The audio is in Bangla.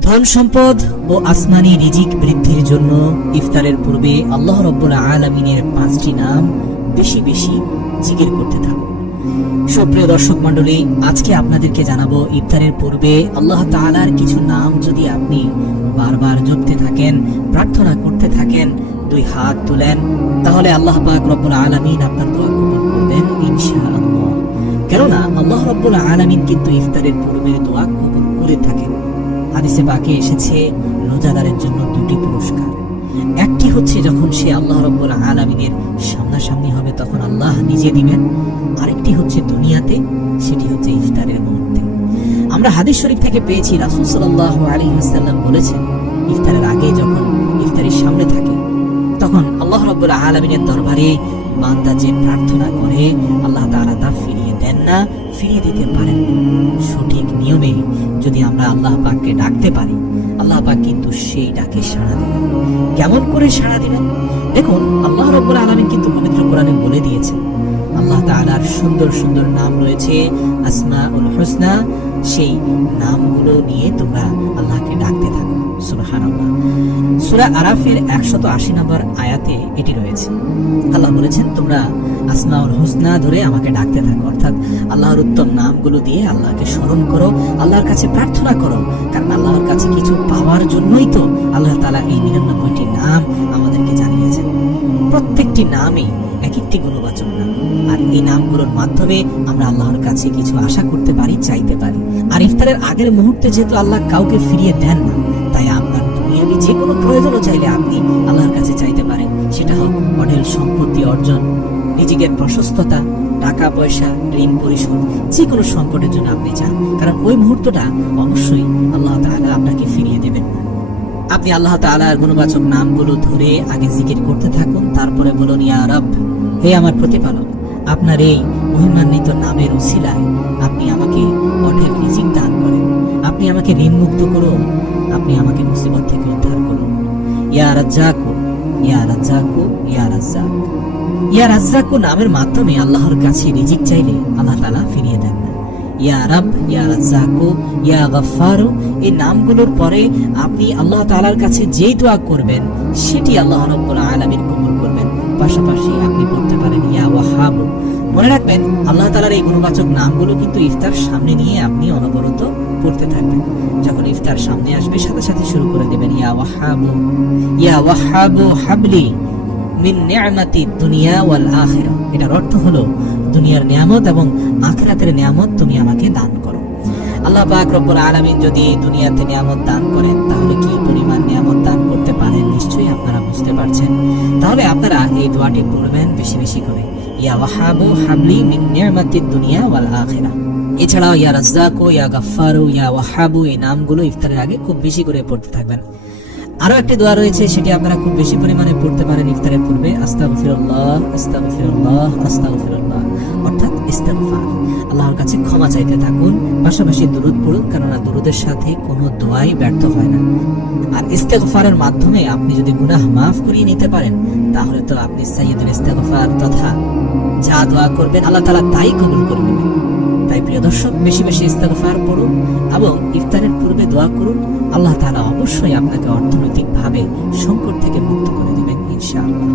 ধন সম্পদ ও আসমানি রিজিক বৃদ্ধির জন্য ইফতারের পূর্বে আল্লাহ রাব্বুল আলামিনের 5টি নাম বেশি বেশি জিকির করতে থাকুন। সুপ্রিয় দর্শক মণ্ডলী, আজকে আপনাদেরকে জানাবো ইফতারের পূর্বে আল্লাহ তাআলার কিছু নাম যদি আপনি বারবার জপতে থাকেন, প্রার্থনা করতে থাকেন, দুই হাত তুলেন, তাহলে আল্লাহ পাক রব্বুল আলামিন আপনার দোয়া কবুল করবেন ইনশাআল্লাহ। কেননা আল্লাহ রাব্বুল আলামিন কিন্তু ইফতারের পূর্বে দোয়া কবুল করে থাকেন। হাদিসে পাকে এসেছে রোজাদারের জন্য দুটি পুরস্কার। একটি হচ্ছে যখন সে আল্লাহ রাব্বুল আলামিনের সামনাসামনি হবে তখন আল্লাহ নিজে দিবেন। আরেকটি হচ্ছে দুনিয়াতে, সেটি হচ্ছে ইফতারের মুহূর্তে। আমরা হাদিস শরীফ থেকে পেয়েছি রাসূল সাল্লাল্লাহু আলাইহি ওয়াসাল্লাম বলেছেন, ইফতারের আগে যখন ইফতারের সামনে থাকে তখন আল্লাহ রাব্বুল আলামিনের দরবারে বান্দা যে প্রার্থনা করে আল্লাহ তাআলা তা ফিরিয়ে দেন না, ফিরিয়ে দিতে পারেন। সঠিক নিয়মে যদি আমরা আল্লাহ পাককে ডাকতে পারি, আল্লাহ পাক কিন্তু সেই ডাকে সাড়া দিবেন। কেমন করে সাড়া দিবেন? দেখুন, আল্লাহ রাব্বুল আলামিন কিন্তু পবিত্র কোরআনে বলে দিয়েছেন আল্লাহ তাআলার সুন্দর সুন্দর নাম রয়েছে, আসমাউল হুসনা। সেই নামগুলো নিয়ে তোমরা আল্লাহকে ডাকতে থাকো। সুবহানাল্লাহ। সূরা আরাফের 180 নম্বর আয়াতে এটি রয়েছে। আল্লাহ বলেছেন, তোমরা আসমাউল হুসনা ধরে আমাকে ডাকতে থাকো, অর্থাৎ আল্লাহর উত্তম নামগুলো দিয়ে আল্লাহকে স্মরণ করো, আল্লাহর কাছে প্রার্থনা করো। কারণ আল্লাহর কাছে কিছু পাওয়ার জন্যই তো আল্লাহ তাআলা এই 99টি নাম আমাদেরকে জানিয়েছেন। প্রত্যেকটি নামই এক একটি গুণবাচক নাম, আর এই নামগুলোর মাধ্যমে আমরা আল্লাহর কাছে কিছু আশা করতে পারি, চাইতে পারি। আর ইফতারের আগের মুহূর্তে যেহেতু আল্লাহ কাউকে ফিরিয়ে দেন না, তাই আপনার দুনিয়াবি যে কোনো প্রয়োজনও চাইলে আপনি আল্লাহর কাছে চাইতে পারেন। সেটা হোক অঢেল সম্পত্তি অর্জন, রিজিকের প্রশস্ততা, টাকা পয়সা, ঋণ পরিশোধ, যে কোনো সংকটের জন্য আপনি চান, কারণ ওই মুহূর্তটা অবশ্যই আল্লাহ তাআলা আপনাকে ফিরিয়ে দেবেন। আপনি আল্লাহ তাআলার গুণবাচক নামগুলো ধরে আগে জিকির করতে থাকুন, তারপরে বলুন, ইয়া রব, হে আমার প্রতিপালক, আপনার এই মহিমান্বিত নামের উসিলায় আপনি আমাকে অঢেল রিজিক দান করেন, আপনি আমাকে ঋণ মুক্ত করুন, আপনি আমাকে মুসিবত থেকে উদ্ধার করুন। ইয়া রাজ্জাকু, ইয়া রাজ্জাকু, ইয়া রাজ্জাক। ইয়া রাজ্জাকু নামের মাধ্যমে আল্লাহর কাছে রিজিক চাইলে আল্লাহ তাআলা ফিরিয়ে দেন না। ইয়া রব, ইয়া রাজ্জাকু, ইয়া গফফারু, এই নামগুলোর পরে আপনি আল্লাহ তাআলার কাছে যেই দোয়া করবেন সেটি আল্লাহ রাব্বুল আলামিন কবুল করবেন। পাশাপাশি আপনি বলতে পারেন, ইয়া ওয়াহাব। মনে রাখবেন, আল্লাহ তাআলার এই গুণবাচক নামগুলো কিন্তু ইফতার সামনে নিয়ে আপনি অনবরত পড়তে থাকবেন। যখন ইফতার সামনে আসবে সাথে সাথে শুরু করে দেবেন, ইয়া ওয়াহাব, ইয়া ওয়াহাব হাবলি মিন নি'মাতি দুনিয়া ওয়াল আখিরা। এটার অর্থ হলো, দুনিয়ার নিয়ামত এবং আখিরাতের নিয়ামত তুমি আমাকে দান করো। আল্লাহ পাক রব্বুল আলামিন যদি দুনিয়াতে নিয়ামত দান করেন, তাহলে কি পরিমাণ নিয়ামত দান করতে পারেন নিশ্চয়ই আপনারা বুঝতে পারছেন। তাহলে আপনারা এই দোয়াটি পড়বেন বেশি বেশি করে, ইয়া ওয়াহাবু হাবলি মিন নি'মাতি দুনিয়া ওয়াল আখিরা। এছাড়াও ইয়া রাজ্জাকু, ইয়া গফফারু, ইয়া ওয়াহাবু, এই নামগুলো ইফতারের আগে খুব বেশি করে পড়তে থাকবেন। আরো একটি দোয়া রয়েছে, সেটি আপনারা খুব বেশি পরিমাণে পড়তে পারেন ইফতারের পূর্বে, আস্তাগফিরুল্লাহ, আস্তাগফিরুল্লাহ, আস্তাগফিরুল্লাহ, অর্থাৎ ইস্তিগফার। আল্লাহর কাছে ক্ষমা চাইতে থাকুন, পাশাপাশি দুরূদ পড়ুন, কেননা দুরূদের সাথে কোনো দোয়াই ব্যর্থ হয় না। আর ইস্তিগফারের মাধ্যমে আপনি যদি গুনাহ মাফ করিয়ে নিতে পারেন, তাহলে তো আপনি সাইয়্যিদুল ইস্তিগফার তথা যা দোয়া করবেন আল্লাহ তাআলা তাই কবুল করে নেবেন। তাই প্রিয় দর্শক, বেশি বেশি ইস্তিগফার পড়ুন এবং ইফতারের পূর্বে দোয়া করুন। আল্লাহ তাআলা অবশ্যই আপনাকে অর্থনৈতিকভাবে সংকট থেকে মুক্ত করে দিবেন ইনশাআল্লাহ।